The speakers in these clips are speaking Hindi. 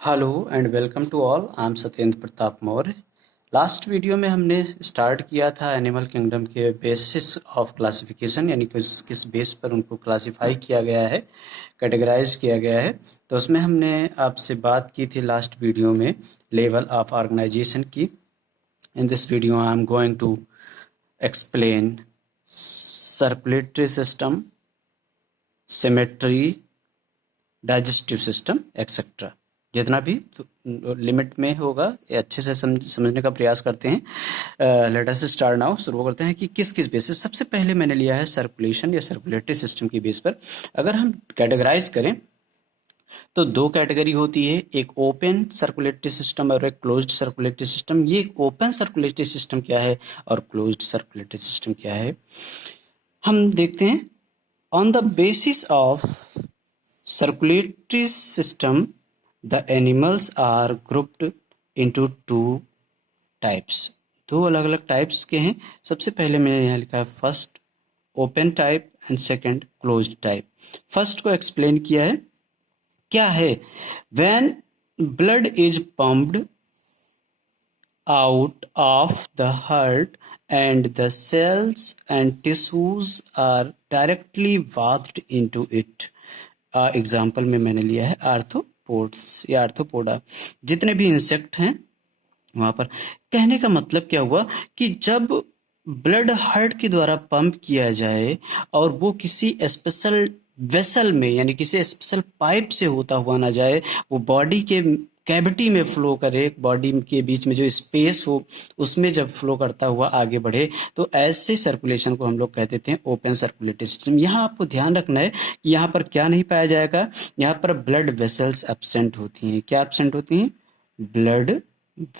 Hello and welcome to all. I am Satyendra Pratap Maurya. Last video में हमने स्टार्ट किया था एनिमल किंगडम के बेसिस ऑफ क्लासिफिकेशन, यानी किस बेस पर उनको क्लासिफाई किया गया है, कैटेगराइज किया गया है। तो उसमें हमने आपसे बात की थी लास्ट वीडियो में लेवल ऑफ ऑर्गेनाइजेशन की। In this video I am going to explain circulatory system, symmetry, digestive system etcetera. जितना भी लिमिट में होगा ये अच्छे से समझने का प्रयास करते हैं। Let us start now. शुरू करते हैं कि किस किस बेसिस। सबसे पहले मैंने लिया है सर्कुलेशन या सर्कुलेटरी सिस्टम की बेस पर। अगर हम कैटेगराइज करें तो दो कैटेगरी होती है, एक ओपन सर्कुलेटरी सिस्टम और एक क्लोज्ड सर्कुलेटरी सिस्टम। ये ओपन सर्कुलेटरी सिस्टम क्या है और क्लोज्ड सर्कुलेटरी सिस्टम क्या है, हम देखते हैं। On the basis of circulatory system, the animals are grouped into two types। दो अलग अलग टाइप्स के हैं। सबसे पहले मैंने यहाँ लिखा है first open type and second closed type. First को एक्सप्लेन किया है, क्या है, when blood is pumped out of the heart and the cells and tissues are directly bathed into it। Example में मैंने लिया है आर्थ्रोपोड्स या आर्थ्रोपोडा, जितने भी इंसेक्ट हैं वहां पर। कहने का मतलब क्या हुआ कि जब ब्लड हार्ट के द्वारा पंप किया जाए और वो किसी स्पेशल वेसल में यानी किसी स्पेशल पाइप से होता हुआ ना जाए, वो बॉडी के कैविटी में फ्लो करे, बॉडी के बीच में जो स्पेस हो उसमें जब फ्लो करता हुआ आगे बढ़े, तो ऐसे सर्कुलेशन को हम लोग कहते थे ओपन सर्कुलेटरी सिस्टम। यहाँ आपको ध्यान रखना है कि यहाँ पर क्या नहीं पाया जाएगा, यहाँ पर ब्लड वेसल्स एब्सेंट होती हैं। क्या एब्सेंट होती हैं? ब्लड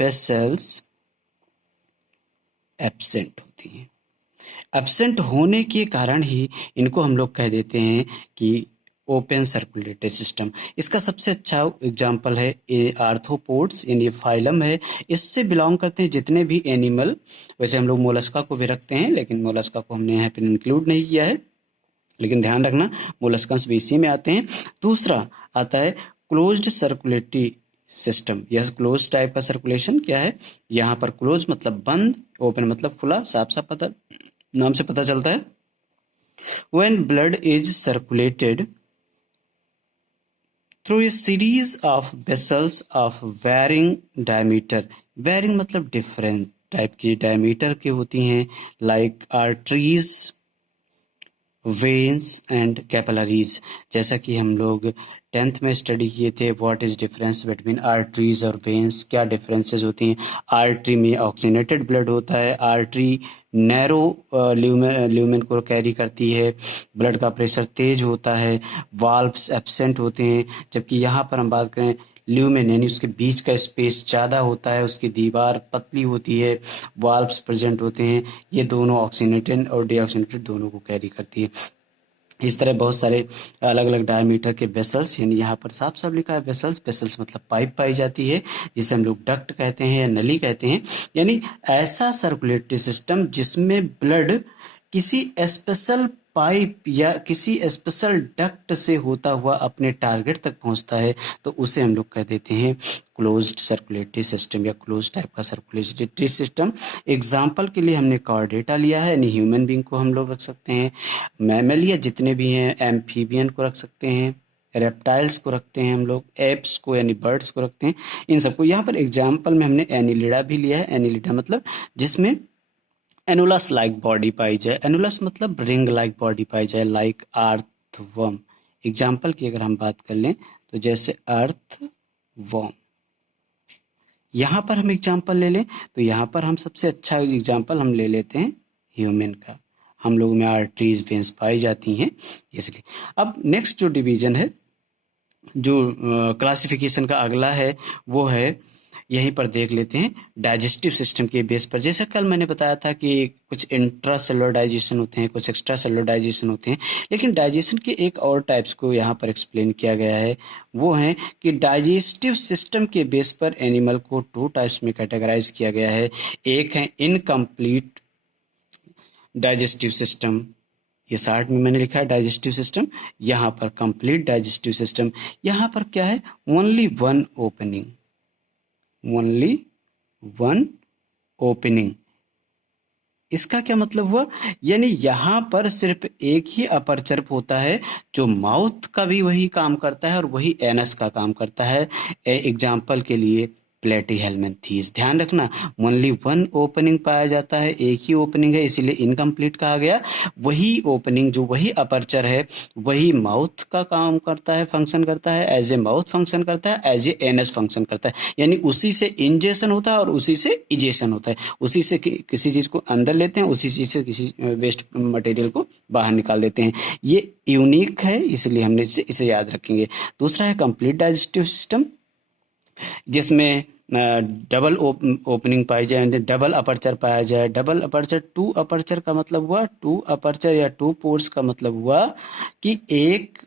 वेसल्स एब्सेंट होती हैं। एब्सेंट होने के कारण ही इनको हम लोग कह देते हैं कि ओपन सर्कुलेटरी सिस्टम। इसका सबसे अच्छा एग्जाम्पल है आर्थ्रोपोड्स, यानी फाइलम है। इससे बिलोंग करते हैं जितने भी एनिमल। वैसे हम लोग मोलस्का को भी रखते हैं, लेकिन मोलस्का को हमने यहाँ पे इंक्लूड नहीं किया है, लेकिन ध्यान रखना मोलस्कन्स भी इसी में आते हैं। दूसरा आता है क्लोज्ड सर्कुलेटरी सिस्टम। यह क्लोज टाइप का सर्कुलेशन क्या है, यहाँ पर क्लोज मतलब बंद, ओपन मतलब खुला। साफ साफ पता नाम से पता चलता है। When blood is circulated through a series of vessels of varying diameter, varying मतलब डिफरेंट टाइप की डायमीटर की होती हैं, like arteries, veins and capillaries. जैसा कि हम लोग 10th में स्टडी किए थे, what is difference between arteries और वेन्स, क्या डिफरेंसेस होती हैं। आर्टरी में ऑक्सीजनेटेड ब्लड होता है, आर्टरी नैरो ल्यूमेन को कैरी करती है, ब्लड का प्रेशर तेज होता है, वाल्व्स एब्सेंट होते हैं। जबकि यहाँ पर हम बात करें ल्यूमेन, यानी उसके बीच का स्पेस ज़्यादा होता है, उसकी दीवार पतली होती है, वाल्व्स प्रेजेंट होते हैं। ये दोनों ऑक्सीजनेटेड और डीऑक्सीजनेटेड दोनों को कैरी करती है। इस तरह बहुत सारे अलग अलग डायमीटर के वेसल्स, यानी यहाँ पर साफ साफ लिखा है वेसल्स, वेसल्स मतलब पाइप पाई जाती है, जिसे हम लोग डक्ट कहते हैं या नली कहते हैं। यानी ऐसा सर्कुलेटरी सिस्टम जिसमें ब्लड किसी स्पेशल पाइप या किसी स्पेशल डक्ट से होता हुआ अपने टारगेट तक पहुंचता है, तो उसे हम लोग कह देते हैं क्लोज्ड सर्कुलेटरी सिस्टम या क्लोज टाइप का सर्कुलेटरी सिस्टम। एग्जाम्पल के लिए हमने कॉर्डेटा लिया है, यानी ह्यूमन बींग को हम लोग रख सकते हैं, मैमलिया जितने भी हैं, एम्फीबियन को रख सकते हैं, रेप्टाइल्स को रखते हैं हम लोग, एप्स को यानी बर्ड्स को रखते हैं, इन सबको। यहाँ पर एग्जाम्पल में हमने एनिलिडा भी लिया है। एनिलिडा मतलब जिसमें एनुलस लाइक बॉडी पाई जाए, एनुलस मतलब रिंग लाइक बॉडी पाई जाए, लाइक अर्थवर्म। एग्जाम्पल की अगर हम बात कर लें तो जैसे अर्थवर्म, यहाँ पर हम एग्जाम्पल ले लें तो यहाँ पर हम सबसे अच्छा एग्जाम्पल हम ले लेते हैं ह्यूमन का। हम लोग में आर्टरीज वेंस पाई जाती हैं इसलिए। अब नेक्स्ट जो डिवीजन है, जो क्लासिफिकेशन का अगला है, वो है यहीं पर देख लेते हैं डाइजेस्टिव सिस्टम के बेस पर। जैसे कल मैंने बताया था कि कुछ इंट्रा सेलुलर डाइजेशन होते हैं, कुछ एक्स्ट्रा सेलुलर डाइजेशन होते हैं, लेकिन डाइजेशन के एक और टाइप्स को यहाँ पर एक्सप्लेन किया गया है। वो है कि डाइजेस्टिव सिस्टम के बेस पर एनिमल को 2 टाइप्स में कैटेगराइज किया गया है। एक है इनकम्प्लीट डाइजेस्टिव सिस्टम, ये 60 में मैंने लिखा है डाइजेस्टिव सिस्टम, यहाँ पर कंप्लीट डाइजेस्टिव सिस्टम। यहाँ पर क्या है, only one opening, only one opening. इसका क्या मतलब हुआ, यानी यहाँ पर सिर्फ एक ही अपर्चर होता है जो माउथ का भी वही काम करता है और वही एनस का काम करता है। एग्जाम्पल के लिए प्लेटीहेल्मिन्थेस, ध्यान रखना ओनली वन ओपनिंग पाया जाता है, एक ही ओपनिंग है, इसीलिए इनकम्प्लीट कहा गया। वही ओपनिंग जो वही अपर्चर है वही माउथ का काम करता है, फंक्शन करता है, एज ए माउथ फंक्शन करता है, एज ए एनस फंक्शन करता है, यानी उसी से इंजेशन होता है और उसी से इजेशन होता है। उसी से किसी चीज को अंदर लेते हैं, उसी चीज से किसी वेस्ट मटेरियल को बाहर निकाल देते हैं। ये यूनिक है, इसलिए हमने इसे याद रखेंगे। दूसरा है कंप्लीट डाइजेस्टिव सिस्टम, जिसमें डबल ओपनिंग पाई जाए, डबल अपर्चर पाया जाए। डबल अपर्चर, टू अपर्चर का मतलब हुआ, टू अपर्चर या टू पोर्स का मतलब हुआ कि एक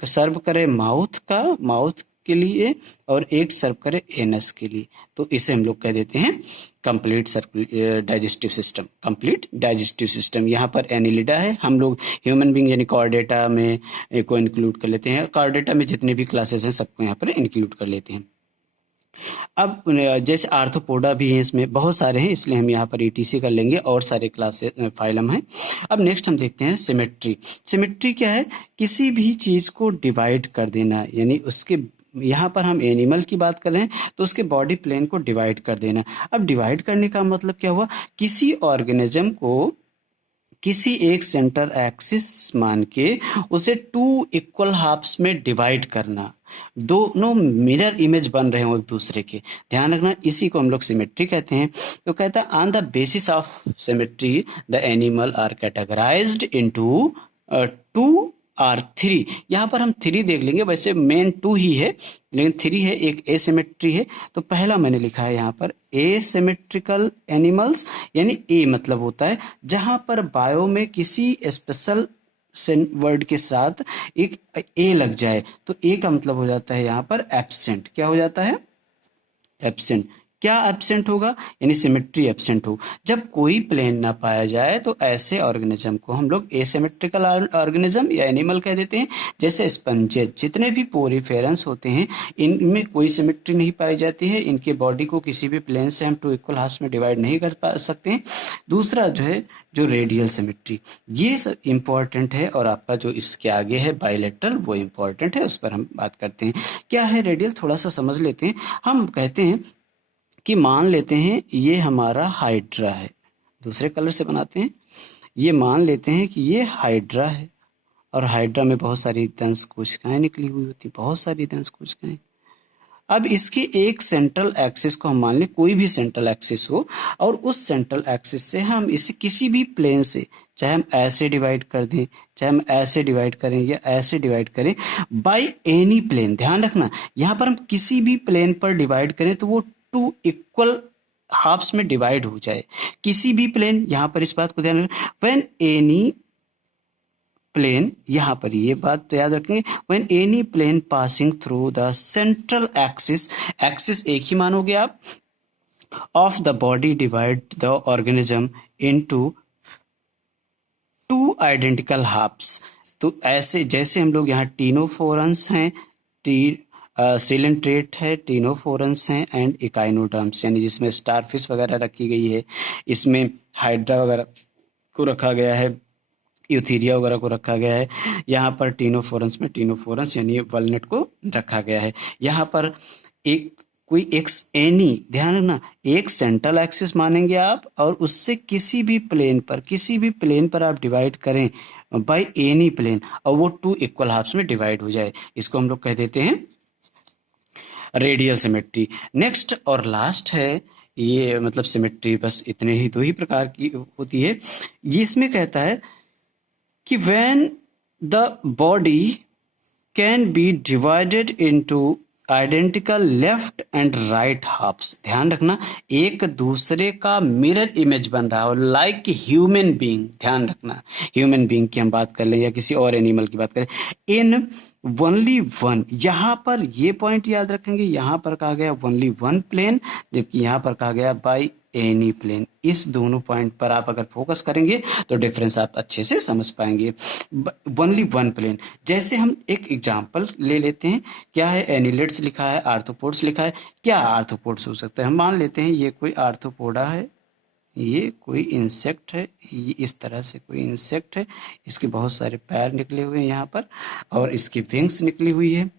सर्व करे माउथ के लिए और एक सर्व करे एनस के लिए, तो इसे हम लोग कह देते हैं complete digestive system, complete digestive system. यहाँ पर एनिलिडा है, हम लोग ह्यूमन बींग यानी कॉर्डेटा में को इंक्लूड कर लेते हैं। कॉर्डेटा में जितने भी क्लासेस हैं सबको यहाँ पर इंक्लूड कर लेते हैं। अब जैसे आर्थ्रोपोडा भी हैं, इसमें बहुत सारे हैं, इसलिए हम यहाँ पर ईटीसी कर लेंगे, और सारे क्लासेस फाइलम हैं। अब नेक्स्ट हम देखते हैं सिमेट्री। सिमेट्री क्या है, किसी भी चीज को डिवाइड कर देना, यानी उसके, यहाँ पर हम एनिमल की बात कर रहे हैं तो उसके बॉडी प्लेन को डिवाइड कर देना। अब डिवाइड करने का मतलब क्या हुआ, किसी ऑर्गेनिज्म को किसी एक सेंटर एक्सिस मान के उसे टू इक्वल हाफ्स में डिवाइड करना, दोनों मिरर इमेज बन रहे हो एक दूसरे के, ध्यान रखना, इसी को हम लोग सिमेट्री कहते हैं। तो कहता है on the basis of symmetry the animal are categorised into two or three. यहाँ पर हम थ्री देख लेंगे, वैसे मेन टू ही है लेकिन थ्री है, एक एसिमेट्री है। तो पहला मैंने लिखा है यहाँ पर एसिमेट्रिकल एनिमल्स, यानी ए मतलब होता है जहां पर बायो में किसी स्पेशल वर्ड के साथ एक ए लग जाए, तो ए का मतलब हो जाता है यहाँ पर एब्सेंट। क्या हो जाता है, एब्सेंट। क्या एब्सेंट होगा, यानी सिमेट्री एब्सेंट हो। जब कोई प्लेन ना पाया जाए तो ऐसे ऑर्गेनिज्म को हम लोग एसिमेट्रिकल ऑर्गेनिज्म या एनिमल कह देते हैं। जैसे स्पंजेस, जितने भी पोरीफेरेंस होते हैं इनमें कोई सिमेट्री नहीं पाई जाती है, इनके बॉडी को किसी भी प्लेन से हम टू इक्वल हाफ्स में डिवाइड नहीं कर सकते हैं। दूसरा जो है जो रेडियल सिमेट्री, ये सब इंपॉर्टेंट है, और आपका जो इसके आगे है बाइलेटरल वो इंपॉर्टेंट है, उस पर हम बात करते हैं। क्या है रेडियल, थोड़ा सा समझ लेते हैं। हम कहते हैं कि मान लेते हैं ये हमारा हाइड्रा है, दूसरे कलर से बनाते हैं, ये मान लेते हैं कि ये हाइड्रा है, और हाइड्रा में बहुत सारी दंश कोशिकाएं निकली हुई होती, बहुत सारी दंश कोशिकाएं। अब इसके एक सेंट्रल एक्सिस को हम मान लें, कोई भी सेंट्रल एक्सिस हो, और उस सेंट्रल एक्सिस से हम इसे किसी भी प्लेन से, चाहे हम ऐसे डिवाइड कर दें, चाहे हम ऐसे डिवाइड करें या ऐसे डिवाइड करें, बाय एनी प्लेन, ध्यान रखना यहाँ पर हम किसी भी प्लेन पर डिवाइड करें तो वो टू इक्वल हाफ्स में डिवाइड हो जाए, किसी भी प्लेन। यहाँ पर इस बात को ध्यान रखना, व्हेन एनी प्लेन, यहाँ पर ये बात तो याद रखेंगे, when any plane passing through the central axis, axis एक ही मानोगे आप, of the body divide the organism into two identical halves. तो ऐसे जैसे हम लोग यहाँ टीनोफोरंस हैं, सिलेंट्रेट है, टीनोफोरंस हैं, एंड इकाइनोडर्म्स, यानी जिसमें स्टारफिश वगैरह रखी गई है, इसमें हाइड्रा वगैरह को रखा गया है, यूथीरिया वगैरह को रखा गया है। यहाँ पर टीनोफोरंस में टीनोफोरंस यानी वॉलनट को रखा गया है। यहाँ पर एक कोई एक्स एनी, ध्यान रखना, एक सेंट्रल एक्सिस मानेंगे आप, और उससे किसी भी प्लेन पर आप डिवाइड करें बाय एनी प्लेन, और वो टू इक्वल हाफ्स में डिवाइड हो जाए, इसको हम लोग कह देते हैं रेडियल सिमेट्री। नेक्स्ट और लास्ट है ये, मतलब सिमेट्री बस इतने ही, दो ही प्रकार की होती है। ये इसमें कहता है कि when the body can be divided into identical left and right halves, ध्यान रखना एक दूसरे का मिरर इमेज बन रहा है, लाइक ह्यूमन बीइंग, ध्यान रखना ह्यूमन बीइंग की हम बात कर लें या किसी और एनिमल की बात करें, इन ओनली वन, यहाँ पर ये पॉइंट याद रखेंगे, यहाँ पर कहा गया ओनली वन प्लेन, जबकि यहाँ पर कहा गया बाय एनी प्लेन। इस दोनों पॉइंट पर आप अगर फोकस करेंगे तो डिफरेंस आप अच्छे से समझ पाएंगे। Only one plane. जैसे हम एक एग्जांपल ले लेते हैं, क्या है, एनिलिड्स लिखा है, आर्थ्रोपोड्स लिखा है। क्या आर्थ्रोपोड्स हो सकता है? हम मान लेते हैं ये कोई आर्थ्रोपोडा है, ये कोई इंसेक्ट है, ये इस तरह से कोई इंसेक्ट है, इसके बहुत सारे पैर निकले हुए हैं यहाँ पर, और इसकी विंग्स निकली हुई है,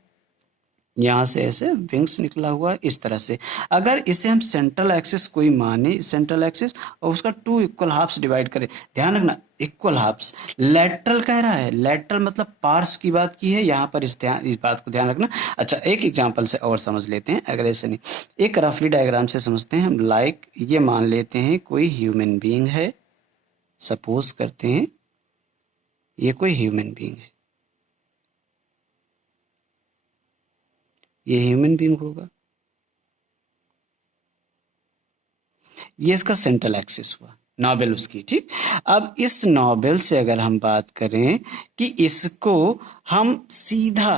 यहाँ से ऐसे विंग्स निकला हुआ है इस तरह से। अगर इसे हम सेंट्रल एक्सिस कोई माने, सेंट्रल एक्सिस, और उसका टू इक्वल हाफ्स डिवाइड करें, ध्यान रखना इक्वल हाफ्स, लेटरल कह रहा है, लेटरल मतलब पार्स की बात की है यहाँ पर, इस बात को ध्यान रखना। अच्छा, एक एग्जांपल से और समझ लेते हैं, अगर ऐसे नहीं, एक रफली डायग्राम से समझते हैं हम। लाइक ये मान लेते हैं कोई ह्यूमन बीइंग है, सपोज करते हैं ये कोई ह्यूमन बीइंग है, ये ह्यूमन बीइंग होगा, ये इसका सेंट्रल एक्सिस हुआ, नॉबेल उसकी, ठीक। अब इस नॉबेल से अगर हम बात करें कि इसको हम सीधा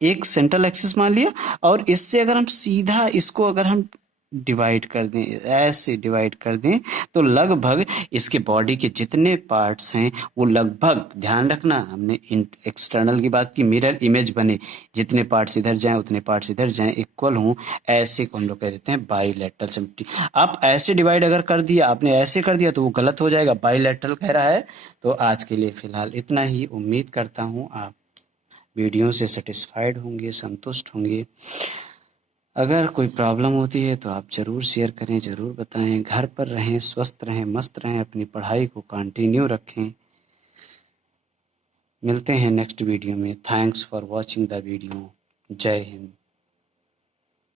एक सेंट्रल एक्सिस मान लिया, और इससे अगर हम सीधा इसको अगर हम डिवाइड कर दें, ऐसे डिवाइड कर दें, तो लगभग इसके बॉडी के जितने पार्ट्स हैं वो लगभग, ध्यान रखना हमने एक्सटर्नल की बात की, मिरर इमेज बने, जितने पार्ट्स इधर जाएं उतने पार्ट्स इधर जाएं, इक्वल हों, ऐसे को हम लोग कह देते हैं बाईलैटरल सिमेट्री। आप ऐसे डिवाइड अगर कर दिया, आपने ऐसे कर दिया तो वो गलत हो जाएगा, बाईलैटरल कह रहा है। तो आज के लिए फिलहाल इतना ही। उम्मीद करता हूँ आप वीडियो से सेटिस्फाइड होंगे, संतुष्ट होंगे। अगर कोई प्रॉब्लम होती है तो आप ज़रूर शेयर करें, ज़रूर बताएं। घर पर रहें, स्वस्थ रहें, मस्त रहें, अपनी पढ़ाई को कंटिन्यू रखें। मिलते हैं नेक्स्ट वीडियो में। Thanks for watching the video. जय हिंद।